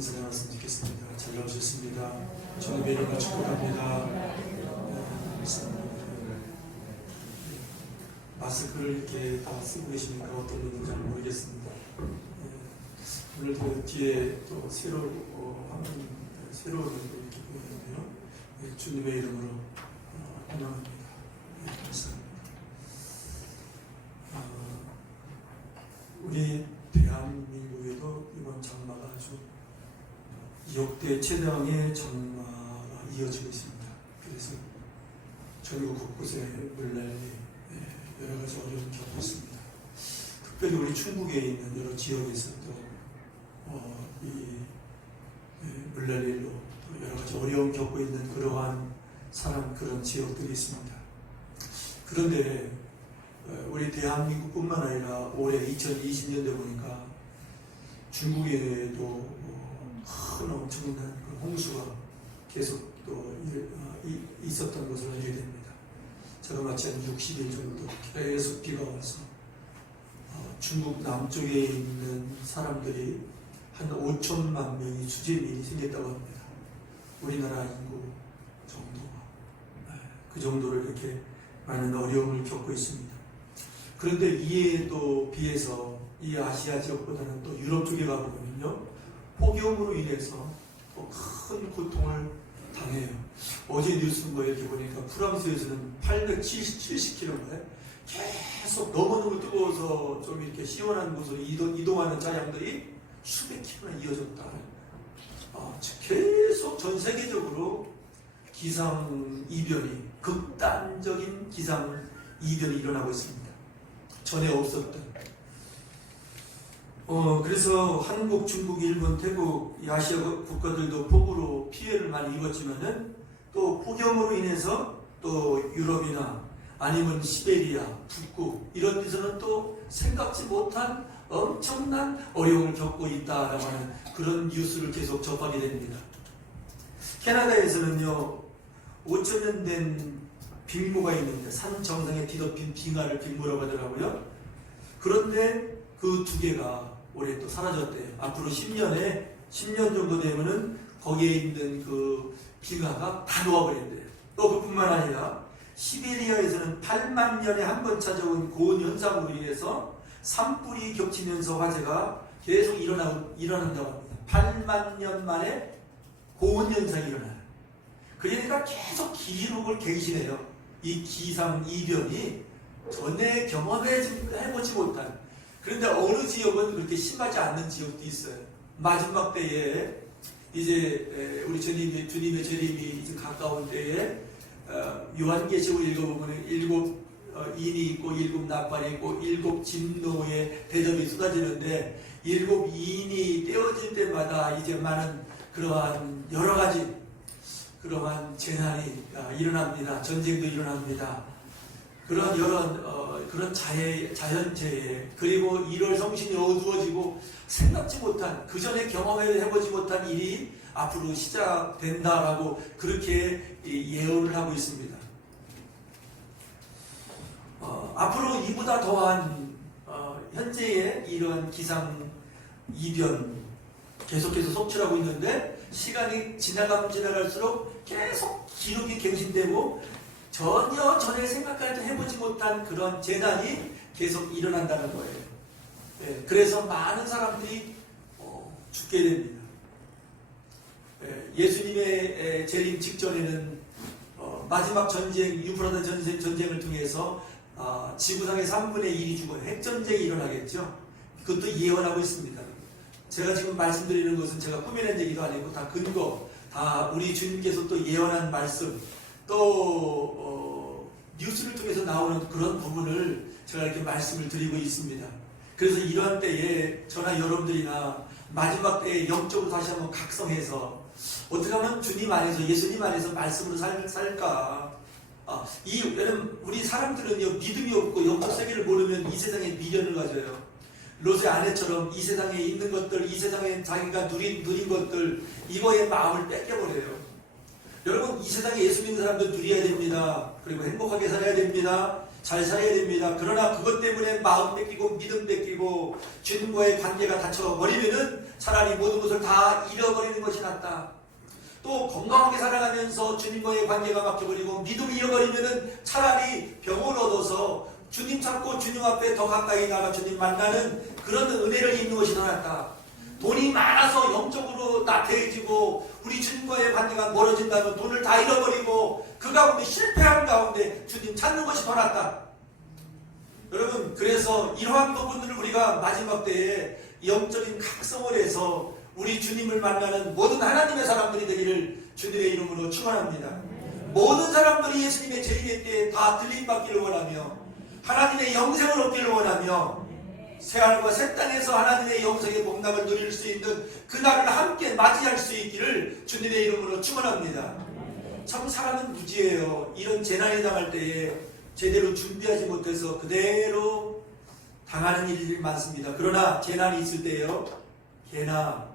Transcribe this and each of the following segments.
인사 나눴으면 좋겠습니다. 잘 나오셨습니다. 저는 매일과 축복합니다. 마스크를 이렇게 다 쓰고 계시니까 어떤 분인지 잘 모르겠습니다. 오늘도 뒤에 또 새로운 얼굴 이렇게 보이는데요. 주님의 이름으로 환영합니다. 감사합니다. 우리 대한민국에도 이번 장마가 아주 역대 최강의 장마가 이어지고 있습니다. 그래서 전국 곳곳에 물난리 여러 가지 어려움을 겪고 있습니다. 특별히 우리 충북에 있는 여러 지역에서도 이 물난리로 여러 가지 어려움 겪고 있는 그러한 그런 지역들이 있습니다. 그런데 우리 대한민국뿐만 아니라 올해 2020년대 보니까 중국에도 큰 엄청난 홍수가 계속 또 있었던 것을 알게 됩니다. 제가 마치 한 60일 정도 계속 비가 와서 중국 남쪽에 있는 사람들이 한 5천만 명이 수재민이 생겼다고 합니다. 우리나라 인구 정도가 그 정도를 이렇게 많은 어려움을 겪고 있습니다. 그런데 이에 또 비해서 이 아시아 지역보다는 또 유럽 쪽에 가보면요, 폭염으로 인해서 또 큰 고통을 당해요. 어제 뉴스인가 이렇게 보니까 프랑스에서는 870km인가요? 계속 너무너무 뜨거워서 좀 이렇게 시원한 곳으로 이동하는 차량들이 수백 킬로나 이어졌다. 계속 전 세계적으로 기상 이변이, 극단적인 기상 이변이 일어나고 있습니다. 전에 없었던. 그래서 한국, 중국, 일본, 태국, 이 아시아 국가들도 폭우로 피해를 많이 입었지만은 또 폭염으로 인해서 또 유럽이나 아니면 시베리아, 북극 이런 데서는 또 생각지 못한 엄청난 어려움을 겪고 있다라고 하는 그런 뉴스를 계속 접하게 됩니다. 캐나다에서는요, 5,000년 된 빙모가 있는데, 산 정상에 뒤덮인 빙하를 빙모라고 하더라고요. 그런데 그 두 개가 올해 또 사라졌대요. 앞으로 10년 정도 되면은 거기에 있는 그 빙하가 다 녹아버린대요. 또 그뿐만 아니라 시베리아에서는 8만 년에 한 번 찾아온 고온 현상으로 인해서 산불이 겹치면서 화재가 계속 일어난다고 합니다. 8만 년 만에 고온 현상이 일어나요. 그러니까 계속 기록을 갱신해요. 이 기상 이변이 전에 경험해보지 못한, 그런데 어느 지역은 그렇게 심하지 않는 지역도 있어요. 마지막 때에 이제 우리 주님의 재림이 이제 가까운 때에 요한계시록을 읽어보면 7 인이 있고 7 나팔이 있고 7 진노의 대접이 쏟아지는데 7 인이 떼어질 때마다 이제 많은 그러한 여러 가지 그러한 재난이 일어납니다. 전쟁도 일어납니다. 그런 그런 자연재해, 그리고 1월 성신이 어두워지고 생각지 못한, 그 전에 경험해보지 못한 일이 앞으로 시작된다라고 그렇게 예언을 하고 있습니다. 앞으로 이보다 더한 현재의 이런 기상 이변 계속해서 속출하고 있는데, 시간이 지나가면 지나갈수록 계속 기록이 갱신되고 전혀 전에 생각까지 해보지 못한 그런 재난이 계속 일어난다는 거예요. 그래서 많은 사람들이 죽게 됩니다. 예수님의 재림 직전에는 마지막 전쟁, 유프라데 전쟁을 통해서 지구상의 3분의 1이 죽어 핵전쟁이 일어나겠죠. 그것도 예언하고 있습니다. 제가 지금 말씀드리는 것은 제가 꾸며낸 얘기도 아니고 다 근거, 다 우리 주님께서 또 예언한 말씀, 또 뉴스를 통해서 나오는 그런 부분을 제가 이렇게 말씀을 드리고 있습니다. 그래서 이러한 때에 저나 여러분들이나 마지막 때에 영적으로 다시 한번 각성해서 어떻게 하면 주님 안에서, 예수님 안에서 말씀으로 살까? 왜냐면 우리 사람들은요, 믿음이 없고 영적 세계를 모르면 이 세상에 미련을 가져요. 롯의 아내처럼 이 세상에 있는 것들, 이 세상에 자기가 누린 것들, 이거에 마음을 뺏겨버려요. 여러분, 이 세상에 예수 믿는 사람들 누려야 됩니다. 그리고 행복하게 살아야 됩니다. 잘 살아야 됩니다. 그러나 그것 때문에 마음 뺏기고 믿음 뺏기고 주님과의 관계가 닫혀버리면은 차라리 모든 것을 다 잃어버리는 것이 낫다. 또 건강하게 살아가면서 주님과의 관계가 막혀버리고 믿음을 잃어버리면은 차라리 병을 얻어서 주님 찾고 주님 앞에 더 가까이 나가 주님 만나는 그런 은혜를 입는 것이 더 낫다. 돈이 많아서 영적으로 나태해지고 우리 주님과의 관계가 멀어진다면 돈을 다 잃어버리고 그 가운데 실패하는 가운데 주님 찾는 것이 더 낫다. 여러분, 그래서 이러한 부분들을 우리가 마지막 때에 영적인 각성을 해서 우리 주님을 만나는 모든 하나님의 사람들이 되기를 주님의 이름으로 축원합니다. 모든 사람들이 예수님의 재림의 때에 다 들림받기를 원하며 하나님의 영생을 얻기를 원하며 새하늘과 새 땅에서 하나님의 영생의 복락을 누릴 수 있는 그날을 함께 맞이할 수 있기를 주님의 이름으로 축원합니다. 참 사람은 무지해요. 이런 재난이 당할 때에 제대로 준비하지 못해서 그대로 당하는 일이 많습니다. 그러나 재난이 있을 때요, 개나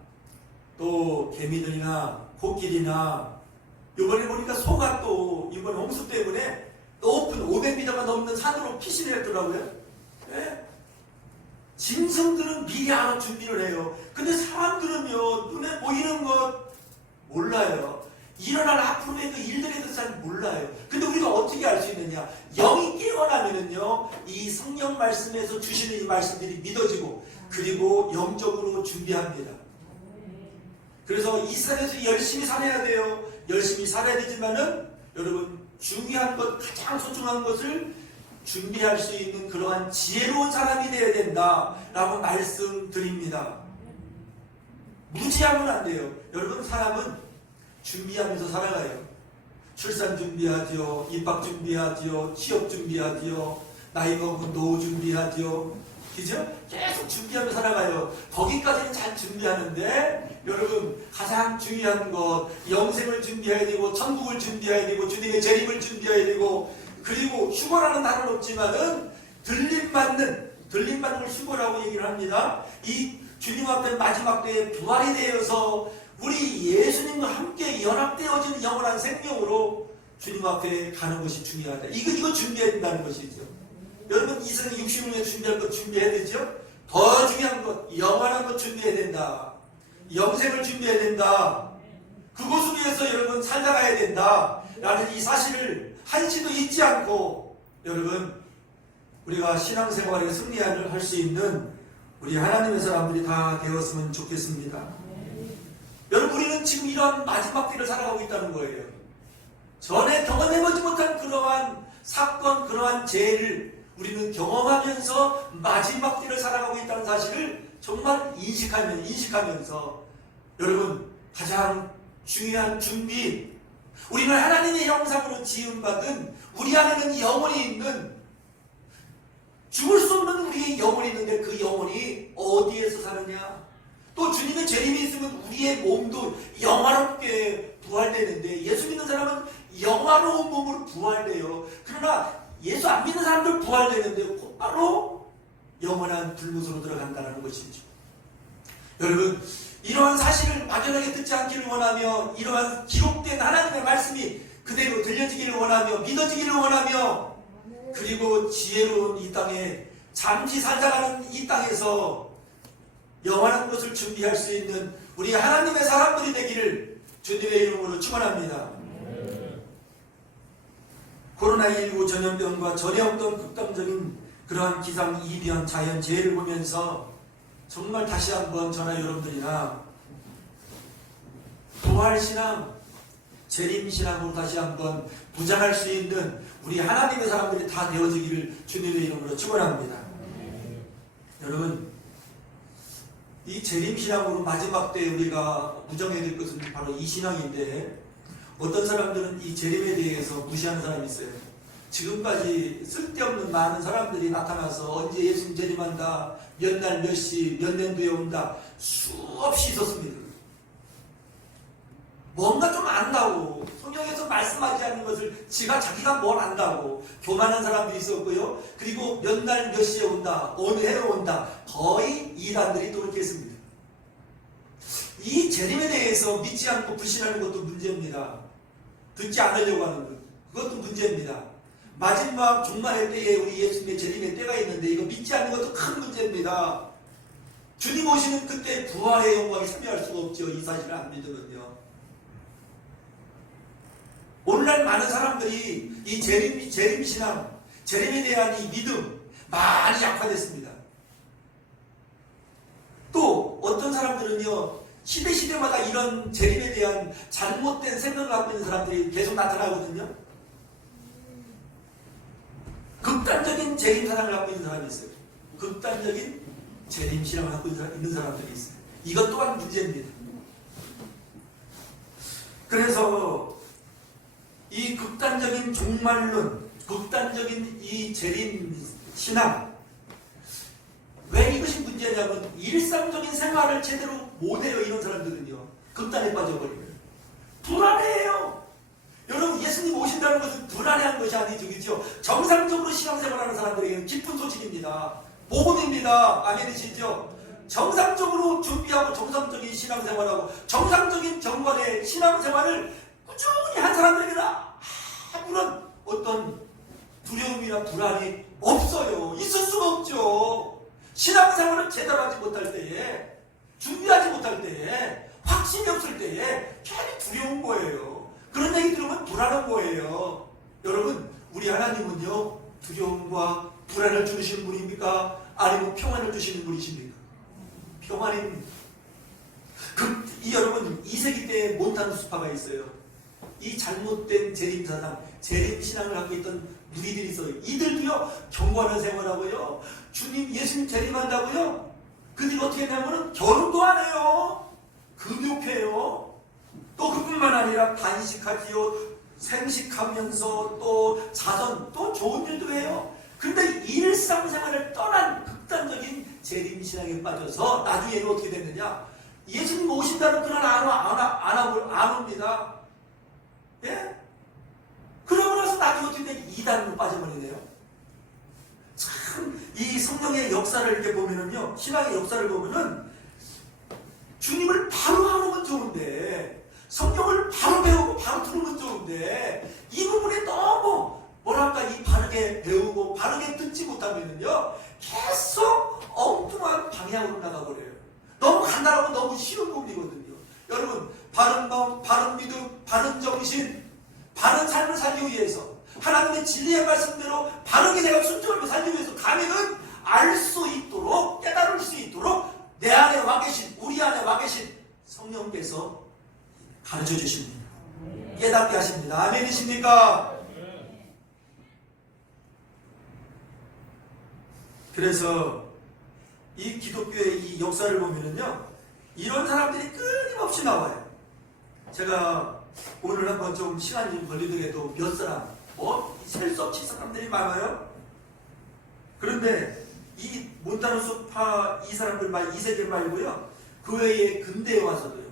또 개미들이나 코끼리나 이번에 보니까 소가 또 이번 홍수 때문에 높은 500m가 넘는 산으로 피신했더라고요. 네? 짐승들은 미리 알아 준비를 해요. 근데 사람들은요, 눈에 보이는 것 몰라요. 일어날 앞으로의 그 일들에 대해서 잘 몰라요. 근데 우리가 어떻게 알 수 있느냐? 영이 깨어나면은요, 이 성령 말씀에서 주시는 이 말씀들이 믿어지고 그리고 영적으로 준비합니다. 그래서 이 세상에서 열심히 살아야 돼요. 열심히 살아야 되지만은 여러분, 중요한 것, 가장 소중한 것을 준비할 수 있는 그러한 지혜로운 사람이 되어야 된다라고 말씀드립니다. 무지하면 안 돼요. 여러분, 사람은 준비하면서 살아가요. 출산 준비하죠. 입학 준비하죠. 취업 준비하죠. 나이 먹은 노후 준비하죠. 그죠? 계속 준비하면서 살아가요. 거기까지는 잘 준비하는데 여러분, 가장 중요한 것, 영생을 준비해야 되고 천국을 준비해야 되고 주님의 재림을 준비해야 되고 그리고 휴거라는 단어는 없지만은 들림받는 걸 휴거라고 얘기를 합니다. 이 주님 앞에 마지막 때에 부활이 되어서 우리 예수님과 함께 연합되어지는 영원한 생명으로 주님 앞에 가는 것이 중요하다. 이거 준비해야 된다는 것이죠. 여러분, 이 세상 60년에 준비할 것 준비해야 되죠? 더 중요한 것, 영원한 것 준비해야 된다. 영생을 준비해야 된다. 그것을 위해서 여러분 살아가야 된다. 라는 이 사실을 한시도 잊지 않고 여러분, 우리가 신앙생활에 승리할 수 있는 우리 하나님의 사람들이 다 되었으면 좋겠습니다. 여러분, 우리는 지금 이런 마지막 때를 살아가고 있다는 거예요. 전에 경험해보지 못한 그러한 사건, 그러한 죄를 우리는 경험하면서 마지막 때를 살아가고 있다는 사실을 정말 인식하면서 여러분, 가장 중요한 준비, 우리는 하나님의 형상으로 지음받은 우리 안에는 영혼이 있는, 죽을 수 없는 우리의 영혼이 있는데 그 영혼이 어디에서 사느냐? 또 주님의 재림이 있으면 우리의 몸도 영화롭게 부활되는데, 예수 믿는 사람은 영화로운 몸으로 부활돼요. 그러나 예수 안 믿는 사람들 부활되는데 곧바로 영원한 불못으로 들어간다는 것이죠. 여러분, 이러한 사실을 막연하게 듣지 않기를 원하며 이러한 기록된 하나님의 말씀이 그대로 들려지기를 원하며 믿어지기를 원하며 그리고 지혜로운 이 땅에 잠시 살다가는 이 땅에서 영원한 것을 준비할 수 있는 우리 하나님의 사람들이 되기를 주님의 이름으로 축원합니다. 코로나19 전염병과 전에 없던 극단적인 그러한 기상 이변, 자연재해를 보면서 정말 다시 한번 저나 여러분들이나 부활신앙, 재림신앙으로 다시 한번 부장할 수 있는 우리 하나님의 사람들이 다 되어지기를 주님의 이름으로 축원합니다. 여러분, 이 재림신앙으로 마지막 때 우리가 부정해야 될 것은 바로 이 신앙인데, 어떤 사람들은 이 재림에 대해서 무시하는 사람이 있어요. 지금까지 쓸데없는 많은 사람들이 나타나서 언제 예수님 재림한다, 몇 날 몇 시 몇 년도에 온다, 수없이 있었습니다. 뭔가 좀 안다고, 성경에서 말씀하지 않는 것을 자기가 뭘 안다고 교만한 사람들이 있었고요. 그리고 몇 날 몇 시에 온다, 어느 해에 온다, 거의 이단들이 또 그렇게 했습니다. 이 재림에 대해서 믿지 않고 불신하는 것도 문제입니다. 듣지 않으려고 하는 것, 그것도 문제입니다. 마지막 종말의 때에 우리 예수님의 재림의 때가 있는데 이거 믿지 않는 것도 큰 문제입니다. 주님 오시는 그때 부활의 영광에 참여할 수가 없죠. 이 사실을 안 믿으면요. 오늘날 많은 사람들이 이 재림신앙, 재림에 대한 이 믿음 많이 약화됐습니다. 또 어떤 사람들은요, 시대마다 이런 재림에 대한 잘못된 생각을 갖고 있는 사람들이 계속 나타나거든요. 극단적인 재림신앙을 갖고 있는 사람이 있어요. 극단적인 재림신앙을 갖고 있는 사람들이 있어요. 이것 또한 문제입니다. 그래서 이 극단적인 종말론, 극단적인 이 재림신앙, 왜 이것이 문제냐면 일상적인 생활을 제대로 못해요. 이런 사람들은요, 극단에 빠져버리면 불안해요. 여러분, 예수님 오신다는 것은 불안해한 것이 아니죠, 그렇죠? 정상적으로 신앙생활하는 사람들에게는 기쁜 소식입니다. 복음입니다. 아멘이시죠? 정상적으로 준비하고 정상적인 신앙생활하고 정상적인 정관의 신앙생활을 꾸준히 한 사람들에게는 아무런 어떤 두려움이나 불안이 없어요. 있을 수가 없죠. 신앙생활을 제대로 하지 못할 때에, 준비하지 못할 때에, 확신이 없을 때에 괜히 두려운 거예요. 그런 얘기 들으면 불안한 거예요. 여러분, 우리 하나님은요, 두려움과 불안을 주시는 분입니까? 아니면 평안을 주시는 분이십니까? 평안입니다. 여러분, 2세기 때에 몬타누 스파가 있어요. 이 잘못된 재림사상, 재림신앙을 갖고 있던 무리들이 있어요. 이들도요, 경건한 생활하고요, 주님, 예수님 재림한다고요, 그들이 어떻게 했냐면 결혼도 안 해요. 금욕해요. 또 그뿐만 아니라 단식하지요. 생식하면서 또 자선, 또 좋은 일도 해요. 그런데 일상생활을 떠난 극단적인 재림신앙에 빠져서 나중에는 어떻게 됐느냐? 예수님 오신다는 그런 안 옵니다. 예? 그러고 나서 나중에 어떻게 돼? 이단으로 빠져버리네요. 참, 이 성령의 역사를 이렇게 보면은요, 신앙의 역사를 보면은 주님을 바로 알아보면 좋은데, 성경을 바로 배우고 바로 들으면 좋은데, 이 부분에 너무 뭐랄까, 이 바르게 배우고 바르게 듣지 못하면은요, 계속 엉뚱한 방향으로 나가버려요. 너무 간단하고 너무 쉬운 부분이거든요. 여러분, 바른 마음, 바른 믿음, 바른 정신, 바른 삶을 살기 위해서, 하나님의 진리의 말씀대로 바르게 내가 순종하며 살기 위해서 가면은 알 수 있도록, 깨달을 수 있도록 내 안에 와 계신, 우리 안에 와 계신 성령께서 가르쳐 주십니다. 깨닫게 하십니다. 아멘이십니까? 그래서 이 기독교의 이 역사를 보면은요, 이런 사람들이 끊임없이 나와요. 제가 오늘 한번 좀 시간이 좀 걸리더라도 몇 사람, 셀 수 없이 사람들이 많아요. 그런데 이 몬타누 스파 이 사람들 말, 2세기 말고요, 그 외에 근대에 와서도요,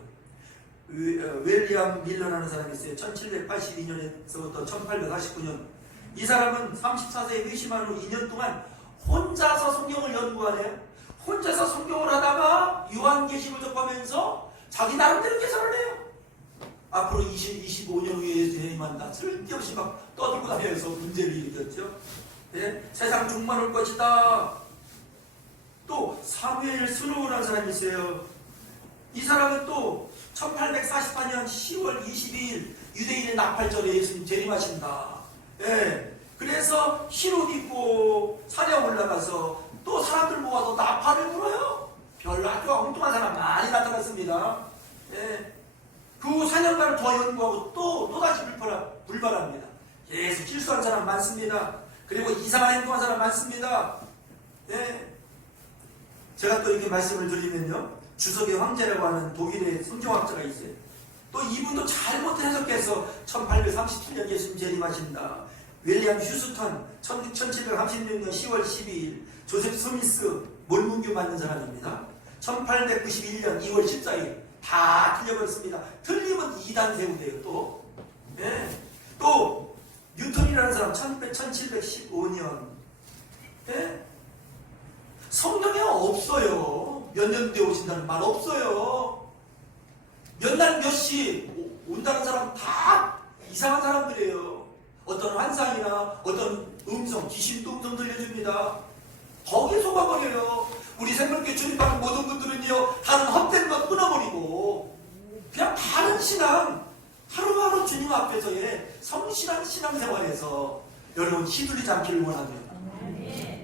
윌리엄 밀러라는 사람이 있어요. 1782년에서부터 1849년. 이 사람은 34세에 회심한 후 2년 동안 혼자서 성경을 연구하네요. 혼자서 성경을 하다가 요한계시를 접하면서 자기 나름대로 계산을 해요. 앞으로 25년 후에 재림한다. 쓸데없이 막 떠들고 다니면서 문제를 일으켰죠. 예? 세상 종말 올 것이다. 또 사무엘 스노우라는 사람이 있어요. 이 사람은 또 1844년 10월 22일 유대인의 나팔절에 예수님 재림하신다. 예. 그래서 흰옷 입고 산에 올라가서 또 사람들 모아서 나팔을 불어요. 별로 아주 엉뚱한 사람 많이 나타났습니다. 예. 그 후 4년간을 더 연구하고 또다시 불발합니다. 계속 실수한 사람 많습니다. 그리고 이상한 행동한 사람 많습니다. 예. 제가 또 이렇게 말씀을 드리면요, 주석의 황제라고 하는 독일의 성경학자가 있어요. 또 이분도 잘못 해석해서 1837년 예수님 재림하신다. 윌리엄 휴스턴 1736년 10월 12일, 조셉 스미스 몰문교 맞는 사람입니다. 1891년 2월 14일 다 틀려버렸습니다. 틀리면 2단 세우대요. 또 예. 또 뉴턴이라는 사람 1715년 예? 성경에 없어요. 몇 년 뒤에 오신다는 말 없어요. 몇 날 몇 시 온다는 사람 다 이상한 사람들이에요. 어떤 환상이나 어떤 음성, 귀신도 음성 들려줍니다. 거기에 속아버려요. 우리 생명교회 출입하는 모든 분들은요, 다른 헛된 것 끊어버리고 그냥 바른 신앙, 하루하루 주님 앞에서의 성실한 신앙생활에서 여러분 휘둘리지 않기를 원합니다.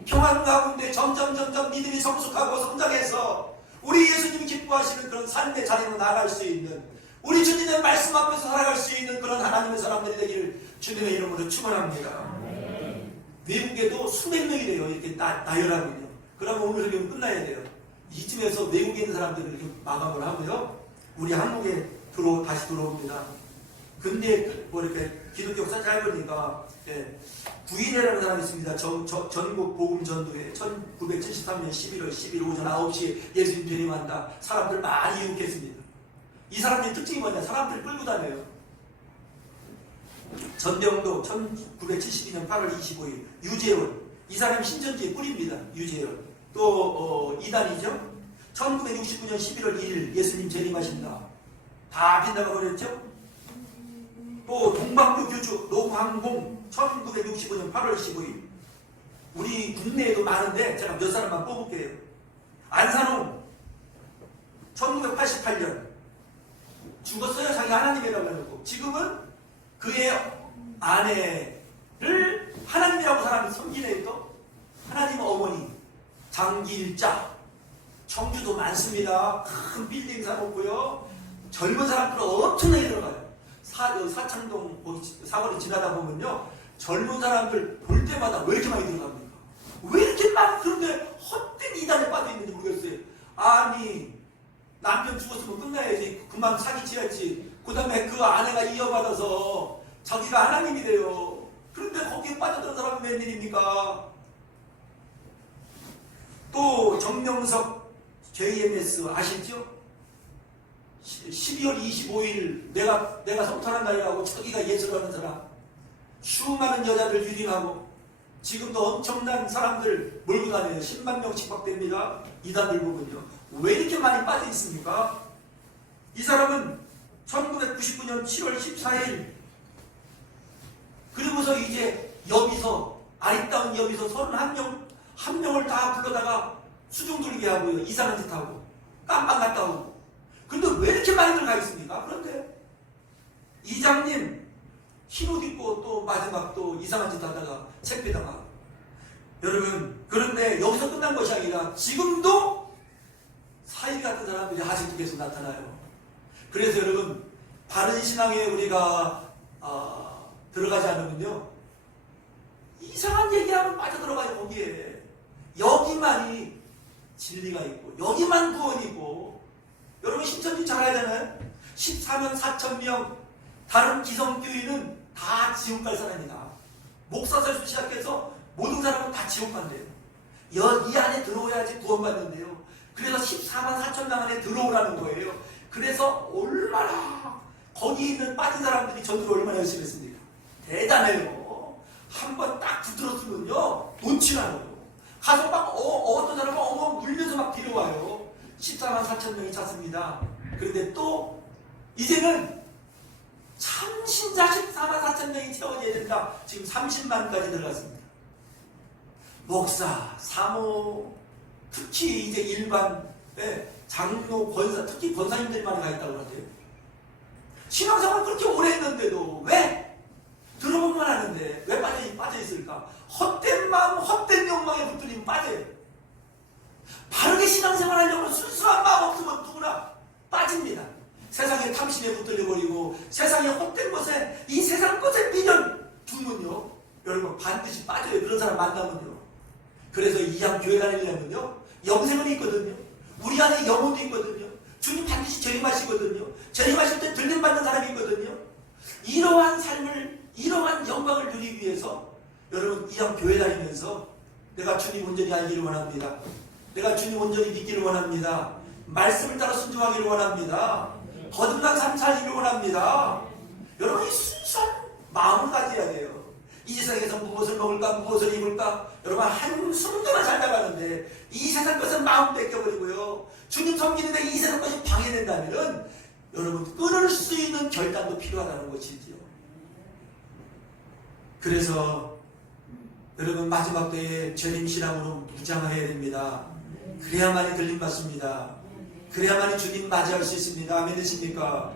평안 가운데 점점 믿음이 성숙하고 성장해서 우리 예수님이 기뻐하시는 그런 삶의 자리로 나아갈 수 있는, 우리 주님의 말씀 앞에서 살아갈 수 있는 그런 하나님의 사람들이 되기를 주님의 이름으로 축원합니다. 외국에도 수백 명이 돼요. 이렇게 나열하면요. 그러면 오늘 설교는 끝나야 돼요. 이쯤에서 외국에 있는 사람들을 이렇게 마감을 하고요. 우리 한국에 다시 들어옵니다. 근데 뭐 이렇게 기독교 역사 짧으니까 구인회라는 사람이 있습니다. 전국 복음 전도회 1973년 11월 10일 오전 9시에 예수님 재림한다. 사람들 많이 이웃했습니다. 이 사람들의 특징이 뭐냐? 사람들 끌고 다녀요. 전병도 1972년 8월 25일 유재열, 이 사람이 신천지의 뿌리입니다. 유재열. 또 이단이죠. 1969년 11월 1일 예수님 재림하신다. 다 빗나가 버렸죠. 또 동방교 교주 노광봉 1965년 8월 15일. 우리 국내에도 많은데 제가 몇 사람만 뽑을게요. 안산홍 1988년 죽었어요. 자기 하나님이라고 해놓고 지금은 그의 아내를 하나님이라고 사람이 섬기네. 또 하나님 어머니 장기일자. 청주도 많습니다. 큰 빌딩 사놓고요. 젊은 사람들 엄청나게 들어가요. 사창동 사거리 지나다 보면요, 젊은 사람들 볼 때마다 왜 이렇게 많이 들어갑니까? 왜 이렇게 많이? 그런데 헛된 이단에 빠져 있는지 모르겠어요. 아니, 남편 죽었으면 끝나야지. 그만 사기치야지. 그 다음에 그 아내가 이어받아서 자기가 하나님이 돼요. 그런데 거기에 빠져든 사람은 웬일입니까? 또 정명석 JMS 아시죠? 12월 25일 내가 성탄한 날이라고 자기가 예수를 하는 사람, 수많은 여자들 유린하고 지금도 엄청난 사람들 몰고 다녀요. 10만 명 집합됩니다. 이단들 보면요. 왜 이렇게 많이 빠져 있습니까? 이 사람은 1999년 7월 14일 그리고서 이제 여기서 아리따운 여기서 31명을 다 불러다가 수중 돌게 하고요. 이상한 짓 하고 깜빵 갔다 오고. 그런데 왜 이렇게 많이 들어가 있습니까? 그런데 이장님 흰옷 입고 또 마지막 또 이상한 짓 하다가 책배당하고. 여러분, 그런데 여기서 끝난 것이 아니라 지금도 사이 같은 사람들이 아직도 계속 나타나요. 그래서 여러분, 바른 신앙에 우리가 들어가지 않으면요, 이상한 얘기하면 빠져들어가요. 거기에 여기만이 진리가 있고 여기만 구원이고. 여러분, 신천지 잘 알아야 되나요? 14만 4천 명 다른 기성교인은 다 지옥 갈 사람이다. 목사설부터 시작해서 모든 사람은 다 지옥 간대요. 이 안에 들어오야지 구원받는데요. 그래서 14만 4천 명 안에 들어오라는 거예요. 그래서 얼마나 거기 있는 빠진 사람들이 전도를 얼마나 열심히 했습니까? 대단해요. 한번 딱 붙들었으면요, 놓지 않아요. 가서 막 어떤 사람은 엉엉 울면서 막 데려와요. 14만 4천 명이 찼습니다. 그런데 또 이제는 참 신자 14만 4천 명이 채워져야 된다. 지금 30만까지 들어갔습니다. 목사, 사모, 특히 이제 일반 장로, 권사, 특히 권사님들이 많이 가 있다고 그러대요. 신앙생활 그렇게 오래 했는데도 왜? 들어보면 하는데 왜 빠져 있을까? 헛된 마음, 헛된 욕망에 붙들리면 빠져요. 바르게 신앙생활 하려면 순수한 마음 없으면 누구나 빠집니다. 세상의 탐심에 붙들려버리고 세상의 헛된 것에, 이 세상 것에 미련 두면요, 여러분 반드시 빠져요. 그런 사람 만나면요. 그래서 이 양 교회 다니려면요, 영생은 있거든요. 우리 안에 영혼도 있거든요. 주님 반드시 재림하시거든요. 재림하실 때 들림받는 사람이 있거든요. 이러한 삶을, 이러한 영광을 누리기 위해서 여러분, 이 양 교회 다니면서 내가 주님 온전히 알기를 원합니다. 내가 주님 온전히 믿기를 원합니다. 말씀을 따라 순종하기를 원합니다. 거듭난 삶 살기를 원합니다. 여러분, 이 순수한 마음을 가져야 돼요. 이 세상에서 무엇을 먹을까, 무엇을 입을까, 여러분 한순간만 살다가는데 이 세상 것은 마음 뺏겨버리고요, 주님 섬기는데 이 세상 것이 방해된다면 여러분 끊을 수 있는 결단도 필요하다는 것이지요. 그래서 여러분 마지막 때에 재림 신앙으로 무장해야 됩니다. 그래야만이 들림 받습니다. 그래야만이 주님 맞이할 수 있습니다. 아멘 되십니까?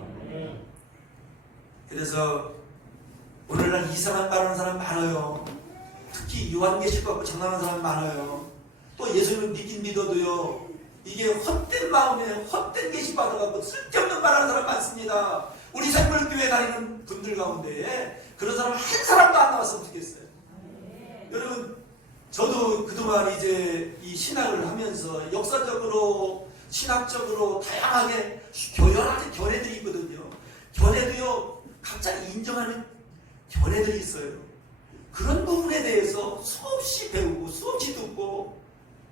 그래서 오늘날 이상한 말하는 사람 많아요. 특히 요한계시록 갖고 장난하는 사람 많아요. 또 예수님을 믿긴 믿어도요, 이게 헛된 마음에 헛된 계시 받아갖고 쓸데없는 말하는 사람 많습니다. 우리 생물교회 다니는 분들 가운데 그런 사람 한 사람도 안 나왔으면 좋겠어요. 여러분, 저도 그동안 이제 이 신학을 하면서 역사적으로 신학적으로 다양하게 여러 견해들이 있거든요. 견해도요, 각자 인정하는 견해들이 있어요. 그런 부분에 대해서 수없이 배우고 수없이 듣고,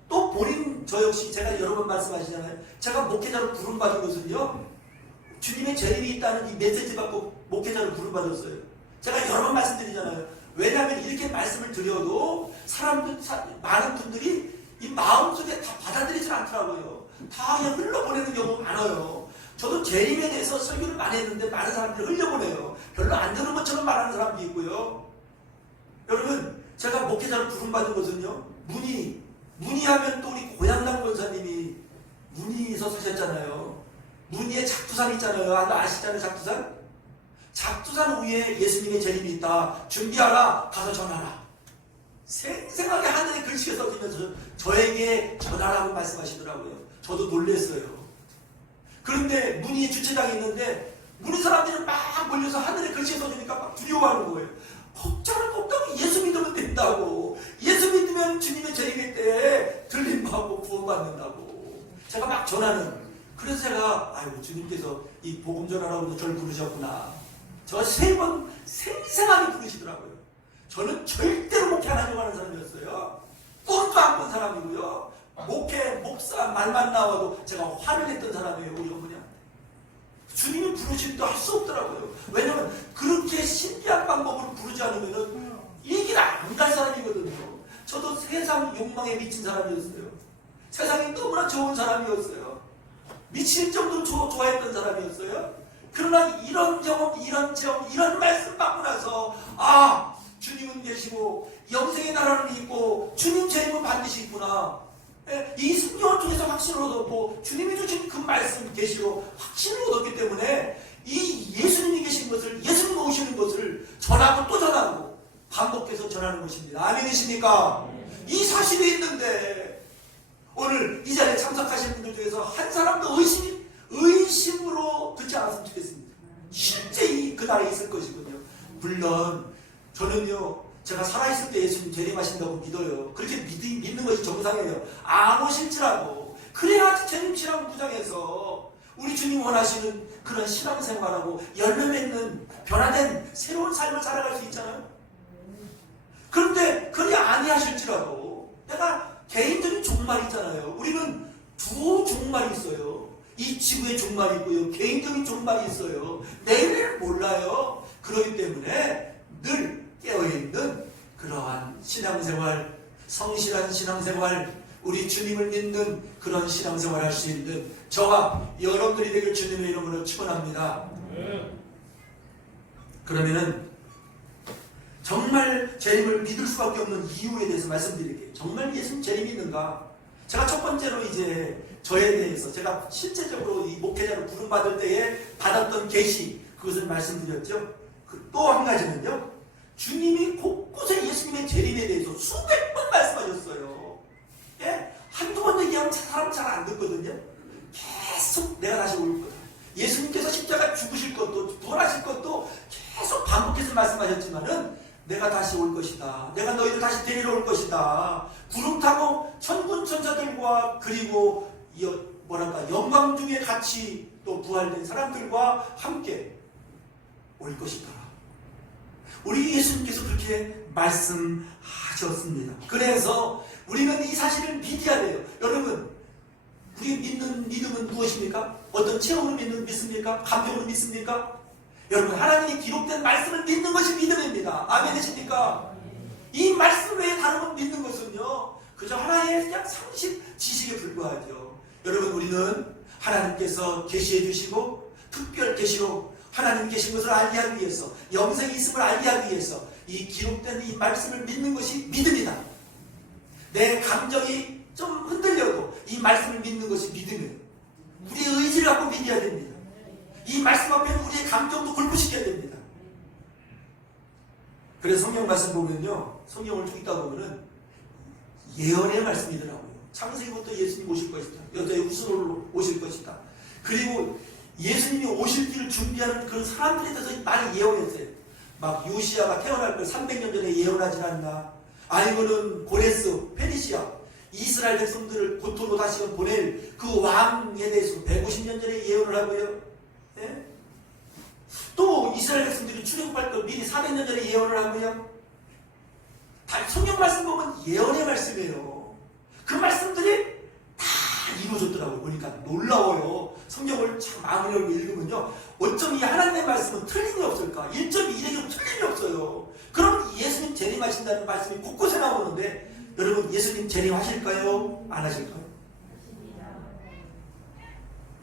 또 본인 저 역시 제가 여러 번 말씀하시잖아요. 제가 목회자로 부름받은 것은요, 주님의 재림이 있다는 이 메시지 받고 목회자로 부름받았어요. 제가 여러 번 말씀드리잖아요. 왜냐하면 이렇게 말씀을 드려도 많은 분들이 이 마음속에 다 받아들이지 않더라고요. 다 그냥 흘려보내는 경우가 많아요. 저도 재림에 대해서 설교를 많이 했는데 많은 사람들이 흘려보내요. 별로 안 되는 것처럼 말하는 사람도 있고요. 여러분, 제가 목회자로 부름받은 것은요, 문의하면 또 우리 고향당 권사님이 문의에서 사셨잖아요. 문의에 작두산 있잖아요. 아시잖아요, 작두산? 작두산 위에 예수님의 재림이 있다. 준비하라. 가서 전하라. 생생하게 하늘에 글씨가 써지면서 저에게 전하라고 말씀하시더라고요. 저도 놀랬어요. 그런데 문의 주차장에 있는데 문의 사람들이 막 몰려서 하늘에 글씨가 써지니까 막 두려워하는 거예요. 걱정할 거 없다고, 예수 믿으면 된다고. 예수 믿으면 주님의 재림일 때 들림받고 구원받는다고. 제가 막 전하는. 그래서 제가 아이고, 주님께서 이 복음 전하라고 저를 부르셨구나. 저 3번 생생하게 부르시더라고요. 저는 절대로 목회 안 하려고 하는 사람이었어요. 꿈도 안 꾼 사람이고요. 목사 말만 나와도 제가 화를 냈던 사람이에요, 우리 어머니한테. 주님이 부르시기도 할 수 없더라고요. 왜냐면 그렇게 신비한 방법으로 부르지 않으면은 이 길 안 갈 사람이거든요. 저도 세상 욕망에 미친 사람이었어요. 세상이 너무나 좋은 사람이었어요. 미칠 정도로 좋아했던 사람이었어요. 그러나 이런 경험, 이런 체험, 이런 말씀 받고 나서, 아, 주님은 계시고 영생의 나라는 있고 주님 재림은 반드시 있구나. 이 성경을 통해서 확신을 얻었고 주님이 주신 그 말씀 계시로 확신을 얻었기 때문에 이 예수님이 계신 것을, 예수님 오시는 것을 전하고 또 전하고 반복해서 전하는 것입니다. 아멘이십니까? 이 사실이 있는데 오늘 이 자리에 참석하신 분들 중에서 한 사람도 의심으로 듣지 않았으면 좋겠습니다. 실제 그날에 있을 것이군요. 물론 저는요, 제가 살아있을 때 예수님 재림하신다고 믿어요. 그렇게 믿는 것이 정상이에요. 안 오실지라도. 그래야 재림 신앙 무장해서 우리 주님 원하시는 그런 신앙생활하고 열매 맺는 변화된 새로운 삶을 살아갈 수 있잖아요. 그런데 그게 아니하실지라도 내가 개인적인 종말이 있잖아요. 우리는 두 종말이 있어요. 이 지구의 종말이 있고요. 개인적인 종말이 있어요. 내일을 몰라요. 그렇기 때문에 늘 깨어있는 그러한 신앙생활, 성실한 신앙생활, 우리 주님을 믿는 그런 신앙생활 할 수 있는 저와 여러분들이 되길 주님의 이름으로 축원합니다. 그러면은 정말 재림을 믿을 수밖에 없는 이유에 대해서 말씀드릴게요. 정말 예수님 재림이 있는가? 제가 첫 번째로 이제 저에 대해서 제가 실제적으로 이 목회자로 부름받을 때에 받았던 계시, 그것을 말씀드렸죠. 또 한 가지는요, 주님이 곳곳에 예수님의 재림에 대해서 수백 번 말씀하셨어요. 예? 한두 번 얘기하면 사람 잘 안 듣거든요. 계속 내가 다시 올 거다. 예수님께서 십자가 죽으실 것도 부활하실 것도 계속 반복해서 말씀하셨지만은 내가 다시 올 것이다. 내가 너희를 다시 데리러 올 것이다. 구름 타고 천군 천사들과 그리고 영광 중에 같이 또 부활된 사람들과 함께 올 것이다. 우리 예수님께서 그렇게 말씀하셨습니다. 그래서 우리는 이 사실을 믿어야 돼요. 여러분, 우리 믿는 믿음은 무엇입니까? 어떤 체험으로 믿습니까? 감정으로 믿습니까? 여러분, 하나님이 기록된 말씀을 믿는 것이 믿음입니다. 아멘 되십니까? 이 말씀 외에 다른 건 믿는 것은요, 그저 하나의 그냥 상식, 지식에 불과하죠. 여러분, 우리는 하나님께서 계시해 주시고 특별 계시로 하나님 계신 것을 알게 하기 위해서, 영생이 있음을 알게 하기 위해서 이 기록된 이 말씀을 믿는 것이 믿음이다. 내 감정이 좀 흔들려도 이 말씀을 믿는 것이 믿음이에요. 우리의 의지를 갖고 믿어야 됩니다. 이 말씀 앞에는 우리의 감정도 굴복시켜야 됩니다. 그래서 성경 말씀 보면요, 성경을 쭉 읽다 보면은 예언의 말씀이더라고요. 창세기부터 예수님 오실 것이다. 여자의 후손으로 오실 것이다. 그리고 예수님이 오실 길을 준비하는 그런 사람들에 대해서 많이 예언했어요. 막 요시야가 태어날 걸 300년 전에 예언하지 않나. 아니면은 고레스, 페르시아, 이스라엘 백성들을 고토로 다시금 보낼 그 왕에 대해서 150년 전에 예언을 하고요. 예? 또 이스라엘 백성들이 출애굽할 걸 미리 400년 전에 예언을 하고요. 다 성경 말씀 보면 예언의 말씀이에요. 그 말씀들이 다 이루어졌더라고요. 보니까 놀라워요. 성경을 참 마음으로 읽으면요, 어쩜 이 하나님의 말씀은 틀림이 없을까? 1.1에도 틀림이 없어요. 그럼 예수님 재림하신다는 말씀이 곳곳에 나오는데, 여러분 예수님 재림하실까요? 안 하실까요?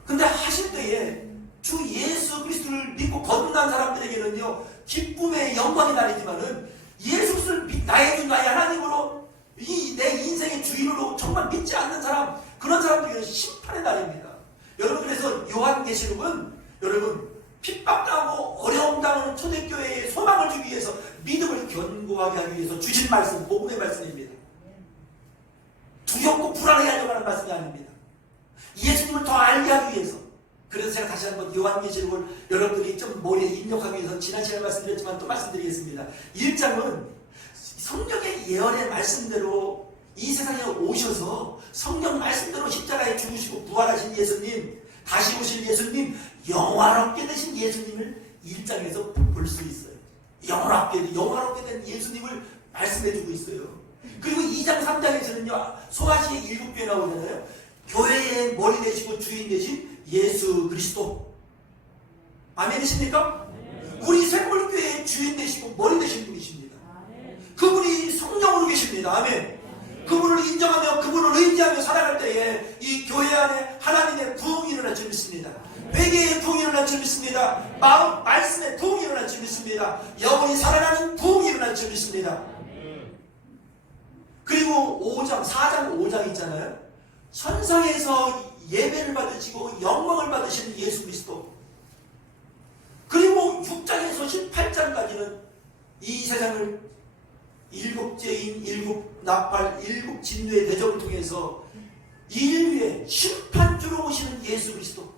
근데 하실 때에 주 예수 그리스도를 믿고 거듭난 사람들에게는요, 기쁨의 영광의 날이지만은 예수 그리스도를 나의 주 나의 하나님으로 내 인생의 주인으로 정말 믿지 않는 사람, 그런 사람들에게는 심판의 날입니다. 여러분, 그래서 요한계시록은 여러분 핍박당하고 어려움 당하는 초대교회에 소망을 주기 위해서, 믿음을 견고하게 하기 위해서 주신 말씀, 복음의 말씀입니다. 두렵고 불안해 하려고 하는 말씀이 아닙니다. 예수님을 더 알게 하기 위해서. 그래서 제가 다시 한번 요한계시록을 여러분들이 좀 머리에 입력하기 위해서 지난 시간에 말씀드렸지만 또 말씀드리겠습니다. 1장은 성경의 예언의 말씀대로 이 세상에 오셔서 성경 말씀대로 십자가에 죽으시고 부활하신 예수님, 다시 오실 예수님, 영화롭게 되신 예수님을 1장에서 볼 수 있어요. 영화롭게 된 예수님을 말씀해주고 있어요. 그리고 2장 3장에서는요, 소아시의 7교회 나오잖아요. 교회의 머리 되시고 주인 되신 예수 그리스도. 아멘이십니까? 우리 샘물교회의 주인 되시고 머리 되신 분이십니다. 그분이 성령으로 계십니다. 아멘. 그분을 인정하며 그분을 의지하며 살아갈 때에 이 교회 안에 하나님의 부흥이 일어날 줄 믿습니다. 회개의 부흥이 일어날 줄 믿습니다. 말씀의 부흥이 일어날 줄 믿습니다. 영원히 살아나는 부흥이 일어날 줄 믿습니다. 그리고 4장 5장 있잖아요. 천상에서 예배를 받으시고 영광을 받으시는 예수 그리스도. 그리고 6장에서 18장까지는 이 세상을 7죄인, 7나팔, 7진노의 대접을 통해서 인류의 심판주로 오시는 예수 그리스도.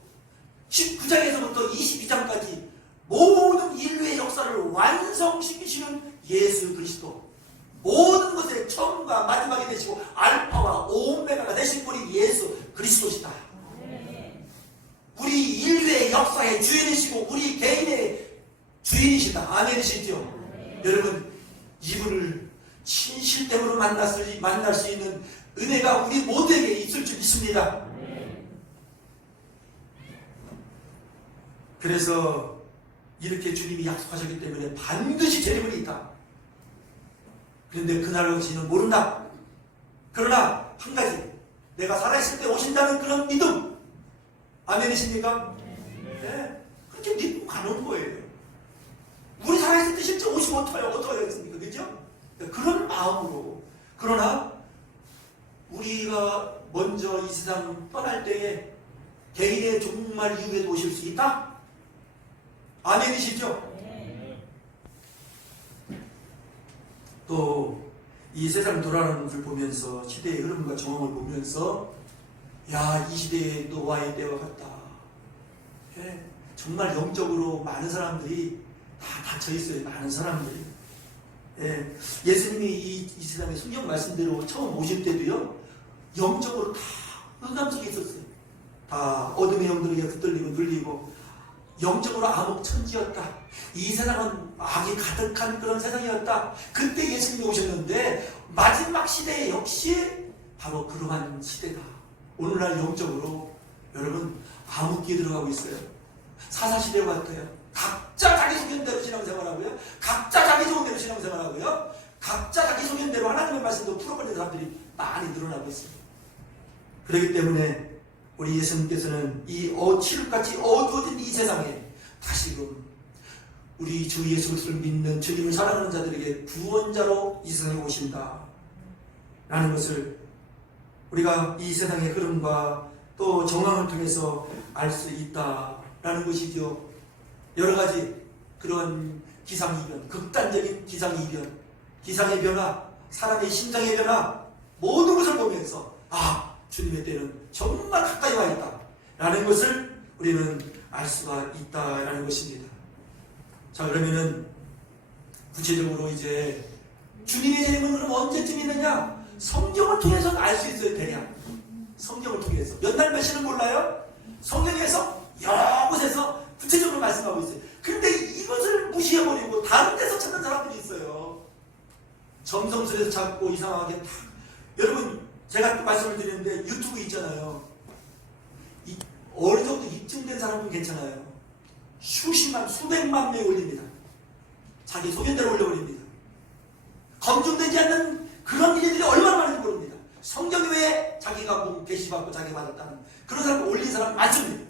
19장에서부터 22장까지 모든 인류의 역사를 완성시키시는 예수 그리스도. 모든 것의 처음과 마지막이 되시고 알파와 오메가가 되신 분이 예수 그리스도시다. 우리 인류의 역사의 주인이시고 우리 개인의 주인이시다. 아멘이시죠? 여러분, 이분을 진실됨으로 만날 수 있는 은혜가 우리 모두에게 있을 줄 믿습니다. 그래서 이렇게 주님이 약속하셨기 때문에 반드시 재림은 있다. 그런데 그날 오시는 모른다. 그러나 한 가지, 내가 살아있을 때 오신다는 그런 믿음. 아멘이십니까? 네. 그렇게 믿고 가는 거예요. 우리 살아있을 때 실제 오시면 어떻게 하겠습니까? 그죠? 그런 마음으로. 그러나 우리가 먼저 이 세상 떠날 때에 개인의 종말 이후에도 오실 수 있다? 아멘이시죠? 또 이 세상 돌아가는 것을 보면서 시대의 흐름과 정황을 보면서 야, 이 시대에 노아의 때와 같다. 예, 정말 영적으로 많은 사람들이 다 닫혀있어요. 많은 사람들이. 예, 예수님이 이 세상에 성경 말씀대로 처음 오실 때도요, 영적으로 다 흑암 속에 있었어요. 다 어둠의 영들에게 붙들리고 눌리고 영적으로 암흑천지였다. 이 세상은 악이 가득한 그런 세상이었다. 그때 예수님이 오셨는데 마지막 시대에 역시 바로 그러한 시대다. 오늘날 영적으로 여러분 암흑기에 들어가고 있어요. 사사시대 같아요. 각자 자기 소견대로 신앙생활하고요. 각자 자기 소견대로 신앙생활하고요. 각자 자기 소견대로 하나님의 말씀도 풀어버리는 사람들이 많이 늘어나고 있습니다. 그렇기 때문에 우리 예수님께서는 이 칠흑같이 어두워진 이 세상에 다시금 우리 주 예수 그리스도를 믿는 주님을 사랑하는 자들에게 구원자로 이 세상에 오신다 라는 것을 우리가 이 세상의 흐름과 또 정황을 통해서 알 수 있다라는 것이죠. 여러 가지 그런 기상이변, 극단적인 기상이변, 기상의 변화, 사람의 심장의 변화, 모든 것을 보면서 주님의 때는 정말 가까이 와 있다라는 것을 우리는 알 수가 있다라는 것입니다. 자, 그러면은 구체적으로 이제 주님의 재림은 그럼 언제쯤 있느냐? 성경을 통해서 알 수 있어요. 대략 성경을 통해서 몇 날 몇 시는 몰라요. 성경에서 여러 곳에서 구체적으로 말씀하고 있어요. 근데 이것을 무시해버리고 다른 데서 찾는 사람들이 있어요. 점성술에서 찾고 이상하게 다. 여러분 제가 또 말씀을 드리는데 유튜브 있잖아요. 어느 정도 입증된 사람은 괜찮아요. 수십만, 수백만 명이 올립니다. 자기 소견대로 올려버립니다. 검증되지 않는 그런 일들이 얼마나 많은지 모릅니다. 성경 외에 자기가 뭐 계시받고 자기가 받았다는 그런 사람 올린 사람 많습니다.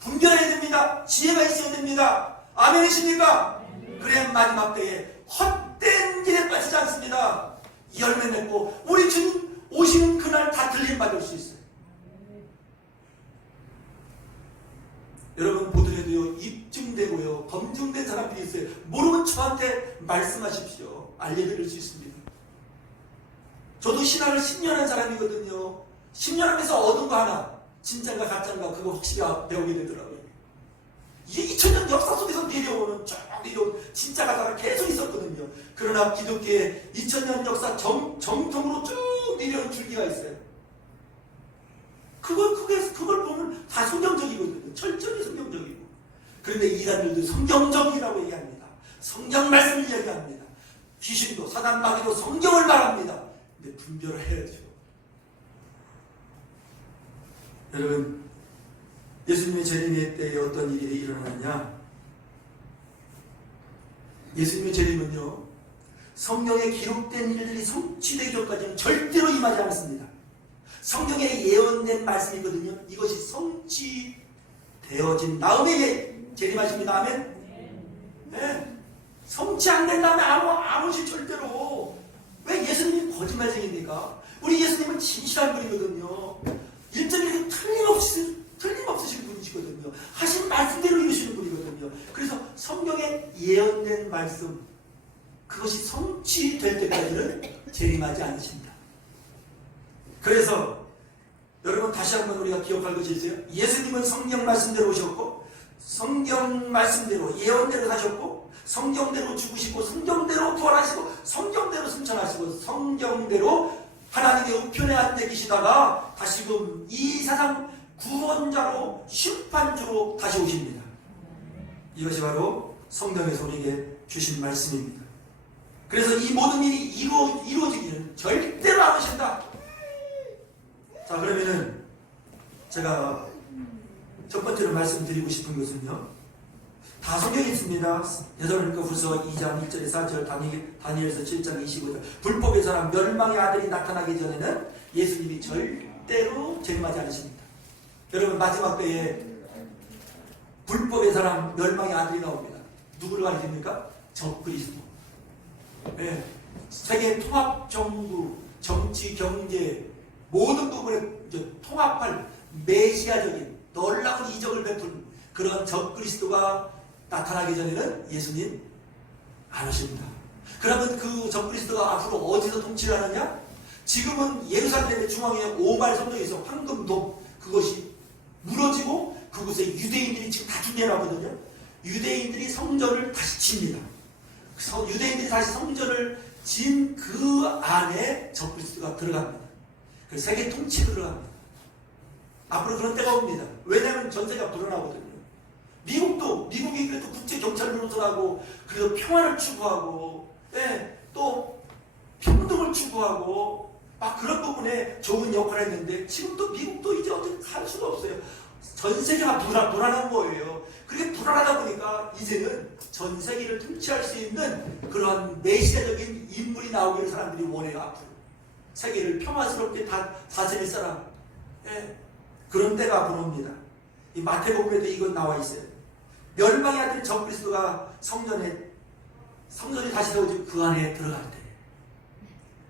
분별해야 됩니다. 지혜가 있어야 됩니다. 아멘이십니까? 그래야 마지막 때에 헛된 길에 빠지지 않습니다. 열매 맺고 우리 주님 오시는 그날 다 들림받을 수 있어요. 여러분 보더라도요, 입증되고요, 검증된 사람들이 있어요. 모르면 저한테 말씀하십시오. 알려드릴 수 있습니다. 저도 신학을 10년 한 사람이거든요. 10년 하면서 얻은 거 하나, 진짜인가 가짜인가 그거 확실히 배우게 되더라고요. 이게 2000년 역사 속에서 내려오는 진짜 가짜가 계속 있었거든요. 그러나 기독교의 2000년 역사 정통으로 쭉 내려온 줄기가 있어요. 그걸 보면 다 성경적이거든요. 철저히 성경적이고. 그런데 이단들도 성경적이라고 얘기합니다. 성경 말씀을 얘기합니다. 귀신도 사단 마귀도 성경을 말합니다. 근데 분별을 해야죠. 여러분, 예수님의 재림의 때에 어떤 일이 일어나냐? 예수님의 재림은요, 성경에 기록된 일들이 성취되기 전까지는 절대로 임하지 않습니다. 성경에 예언된 말씀이거든요. 이것이 성취되어진 다음에 재림하십니다. 아멘? 네. 성취 안 된 다음에 아무 시 절대로. 왜 예수님이 거짓말쟁입니까? 우리 예수님은 진실한 분이거든요. 일정이 틀림없으신 분이시거든요. 하신 말씀대로 이루시는 분이거든요. 그래서 성경에 예언된 말씀, 그것이 성취될 때까지는 재림하지 않으신다. 그래서 여러분 다시 한번 우리가 기억할 것이 있어요. 예수님은 성경 말씀대로 오셨고, 성경 말씀대로 예언대로 사셨고, 성경대로 죽으시고, 성경대로 부활하시고, 성경대로 승천하시고, 성경대로 하나님의 우편에 앉아 계시다가 다시금 이 세상 구원자로 심판주로 다시 오십니다. 이것이 바로 성경에서 우리에게 주신 말씀입니다. 그래서 이 모든 일이 이루어지기는 절대로 안 오신다. 자, 그러면은 제가 첫 번째로 말씀드리고 싶은 것은요, 다 성경에 있습니다. 데살로니가후서 2장 1절에 4절, 다니엘서 7장 25절. 불법의 사람 멸망의 아들이 나타나기 전에는 예수님이 절대로 재림하지 않으십니다. 여러분 마지막 때에 불법의 사람 멸망의 아들이 나옵니다. 누구를 가리킵니까? 적그리스도. 네. 세계 통합 정부, 정치, 경제 모든 부분에 통합할 메시아적인 놀라운 이적을 베푼 그런 적그리스도가 나타나기 전에는 예수님 안 오십니다. 그러면 그 적그리스도가 앞으로 어디서 통치를 하느냐? 지금은 예루살렘의 중앙에 오발 성전에 있어 황금돔, 그것이 무너지고 그곳에 유대인들이 지금 다 준비해놨거든요. 유대인들이 성전을 다시 칩니다. 유대인들이 다시 성전을 진 그 안에 적그리스도가 들어갑니다. 그 세계 통치로 들어갑니다. 앞으로 그런 때가 옵니다. 왜냐하면 전세가 불어나거든요. 미국이 그래도 국제 경찰 노릇하고 그래도 평화를 추구하고, 또 평등을 추구하고 막 그런 부분에 좋은 역할을 했는데 지금도 미국도 이제 어떻게 할 수가 없어요. 전 세계가 불안한 거예요. 그렇게 불안하다 보니까 이제는 전 세계를 통치할 수 있는 그런 메시아적인 인물이 나오기를 사람들이 원해요. 앞으로 세계를 평화스럽게 다스릴 사람, 그런 때가 앞으로 옵니다. 이 마태복음에도 이건 나와 있어요. 멸망의 아들 적그리스도가 성전이 다시 세워지고 그 안에 들어갈 때.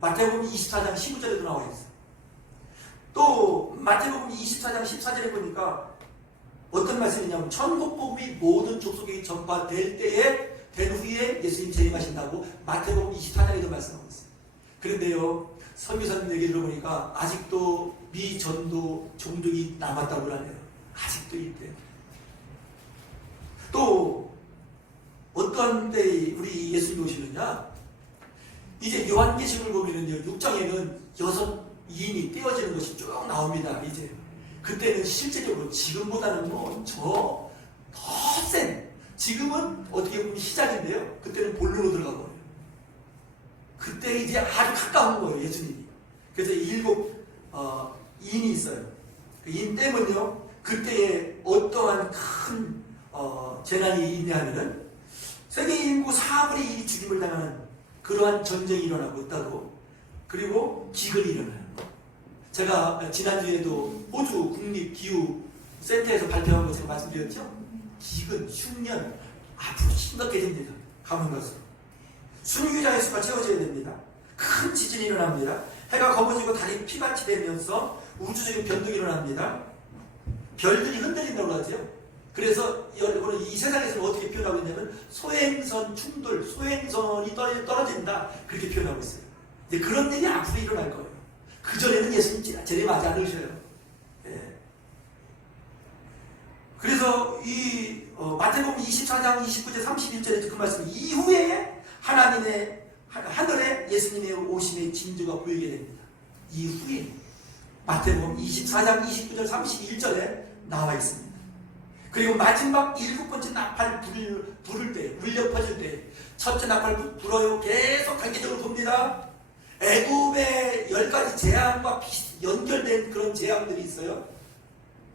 마태복음 24장 15절에도 나와 있어. 또 마태복음 24장 14절에 보니까 어떤 말씀이냐면 천국 복음이 모든 족속에 전파될 때에 된 후에 예수님 재림하신다고 마태복음 24장에도 말씀하고 있어요. 그런데요, 선교사님 얘기 들어보니까 아직도 미전도 종족이 남았다고 하네요. 아직도 있대요. 또 어떤 때 우리 예수님 오시느냐, 이제 요한계시록을 보면은요, 6장에는 6인이 떼어지는 것이 쭉 나옵니다. 이제 그때는 실제적으로 지금보다는 더 센, 지금은 어떻게 보면 시작인데요, 그때는 본론으로 들어가거든요. 그때 이제 아주 가까운 거예요, 예수님이. 그래서 7 인이 있어요. 그 인 때문요, 그때에 어떠한 큰 재난이 있냐면은 세계 인구 4분의 1이 죽임을 당하는 그러한 전쟁이 일어나고 있다고. 그리고 기근이 일어나요. 제가 지난주에도 호주 국립기후센터에서 발표한 거 제가 말씀드렸죠. 기근, 흉년 앞으로 심각해집니다. 가뭄 가수. 순위기장의 수가 채워져야 됩니다. 큰 지진이 일어납니다. 해가 검어지고 달이 피같이 되면서 우주적인 변동이 일어납니다. 별들이 흔들린다고 하죠. 그래서 여러분은 이 세상에서는 어떻게 표현하고 있냐면 소행선 충돌, 소행선이 떨어진다, 그렇게 표현하고 있어요. 이제 그런 일이 앞으로 일어날 거예요. 그전에는 예수님 재림하지 않으셔요. 예. 그래서 이 마태복음 24장 29절 31절에 그 말씀 이후에 하늘에 예수님의 오심의 징조가 보이게 됩니다. 이후에 마태복음 24장 29절 31절에 나와 있습니다. 그리고 마지막 7번째 나팔 부를 때, 울려 퍼질 때, 첫째 나팔 불어요. 계속 단계적으로 봅니다. 애굽의 10가지 재앙과 연결된 그런 재앙들이 있어요.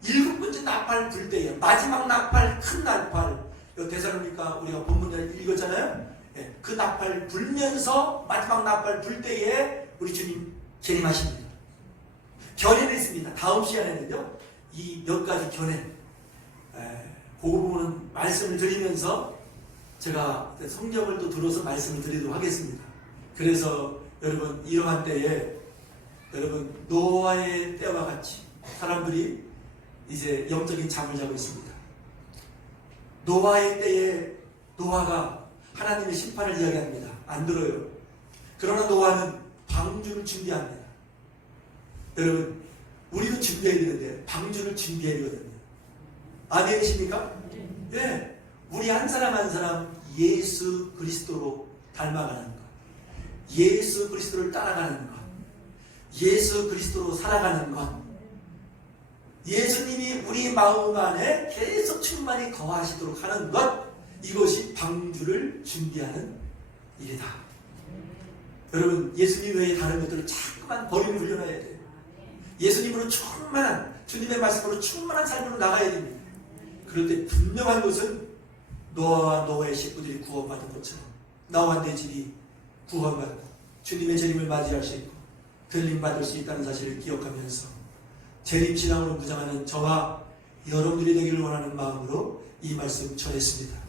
7번째 나팔 불 때에, 마지막 나팔, 큰 나팔, 데살로니가 우리가 본문을 읽었잖아요. 그 나팔 불면서 마지막 나팔 불 때에 우리 주님 재림하십니다. 견해는 있습니다. 다음 시간에는요, 이 몇 가지 견해, 그 부분은 말씀을 드리면서 제가 성경을 또 들어서 말씀을 드리도록 하겠습니다. 그래서 여러분, 이러한 때에 여러분 노아의 때와 같이 사람들이 이제 영적인 잠을 자고 있습니다. 노아의 때에 노아가 하나님의 심판을 이야기합니다. 안 들어요. 그러나 노아는 방주를 준비합니다. 여러분, 우리도 준비해야 되는데 방주를 준비해야 되거든요. 아멘이십니까? 네. 우리 한 사람 한 사람 예수 그리스도로 닮아가는 것, 예수 그리스도를 따라가는 것, 예수 그리스도로 살아가는 것, 예수님이 우리 마음 안에 계속 충만히 거하시도록 하는 것, 이것이 방주를 준비하는 일이다. 여러분, 예수님 외에 다른 것들을 자꾸만 버리고 훈련해야 돼요. 예수님으로 충만한, 주님의 말씀으로 충만한 삶으로 나가야 됩니다. 그런데 분명한 것은 노아와 노아의 식구들이 구원받은 것처럼 나와 내 집이 구원받고 주님의 재림을 맞이할 수 있고 들림받을 수 있다는 사실을 기억하면서 재림신앙으로 무장하는 저와 여러분들이 되기를 원하는 마음으로 이 말씀 전했습니다.